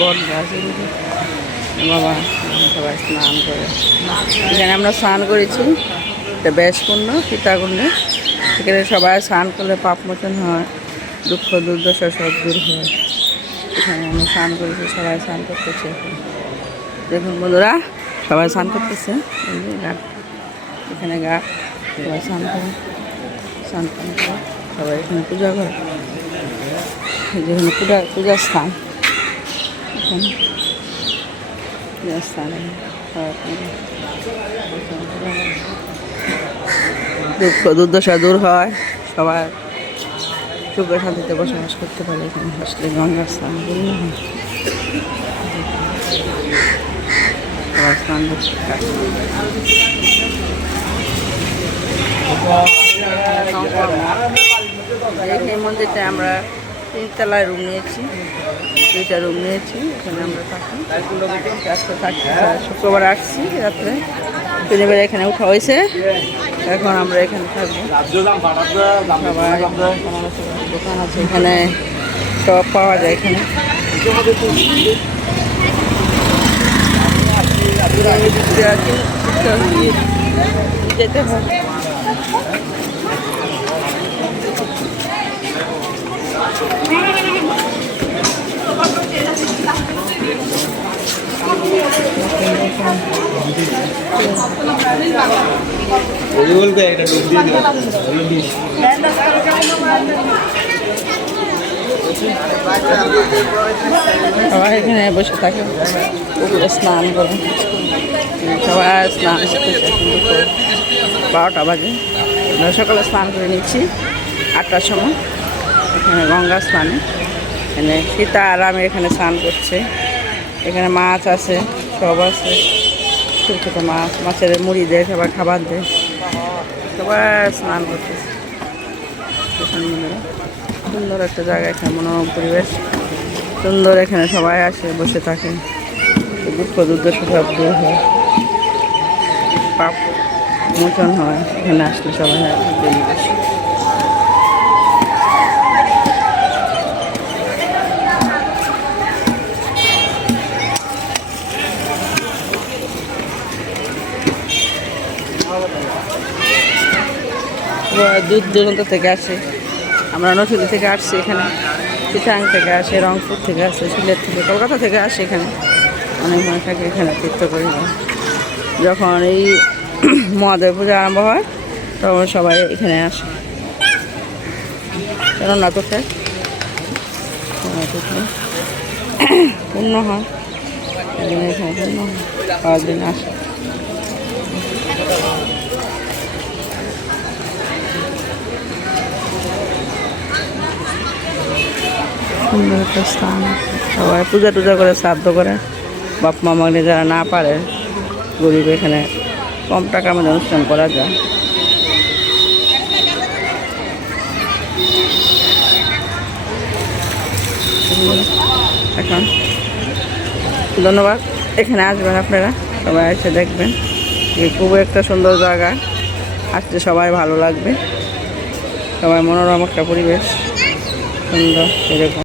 বট গাছ বাবা সবাই স্নান করে এখানে আমরা স্নান করেছি এটা বেশপূর্ণ সীতাকুণ্ডে সেখানে সবাই স্নান করলে পাপ মোচন হয় দুঃখ দুর্দশা সব দূর হয় এখানে আমরা স্নান করেছি সবাই স্নান করতেছে এখন দেখুন বন্ধুরা সবাই স্নান করতেছে ঘাট এখানে ঘাট সবাই স্নান করে স্নান করে সবাই এখানে পূজা করে যেখানে পূজার স্থান দুঃখ দুর্দশা দূর হয় সবাই সুখ শান্তিতে বসবাস করতে পারে এখানে আসলে গঙ্গার স্নান পূর্ণ হয় সবাই স্নান করতে পারে এই মন্দিরটা আমরা 3 তলায় রুম নিয়েছি 2টা রুম নিয়েছি এখানে আমরা থাকি আজকে থাকি শুক্রবার আসছি রাত্রে শনিবার এখানে উঠা হয়েছে এখন আমরা এখানে থাকবো সবাই দোকান আছে এখানে সব পাওয়া যায় এখানে যেতে হয় সবাই এখানে বসে থাকে পুকুরে স্নান করে সবাই স্নান করতেছে 12টা বাজে সকালে স্নান করে নিচ্ছি 8টার সময় এখানে গঙ্গা স্নানে এখানে সীতা আরামে এখানে স্নান করছে এখানে মাছ আছে সব আছে ছোটো ছোটো মাছ মাছের মুড়ি দেয় সবাই খাবার দেয় সবাই স্নান করতেছে সুন্দর একটা জায়গা এখানে মনোরম পরিবেশ সুন্দর এখানে সবাই আসে বসে থাকে দুঃখ দুর্দশা সব দূর হয় পাপ মোচন হয় এখানে আসলে সবাই দূর দূরান্ত থেকে আসে আমরা নথিলি থেকে আসছি এখানে চিটাং থেকে আসে রংপুর থেকে আসে সিলেট থেকে কলকাতা থেকে আসে এখানে অনেক মানুষ থাকে এখানে তীর্থ করে যখন এই মহাদেব পূজা আরম্ভ হয় তখন সবাই এখানে আসে কেননা কোথায় পূর্ণ হয় এখানে পূর্ণ হয় পাওয়ার দিন আসে সুন্দর একটা স্থান সবাই পূজা টুজা করে শ্রাদ্ধ করে বাপ মা মাগলে যারা না পারে গরিব এখানে কম টাকার মধ্যে অনুষ্ঠান করা যায় এখন ধন্যবাদ এখানে আসবেন আপনারা সবাই এসে দেখবেন খুব একটা সুন্দর জায়গা আসতে সবাই ভালো লাগবে সবাই মনোরম একটা পরিবেশ সুন্দর এরকম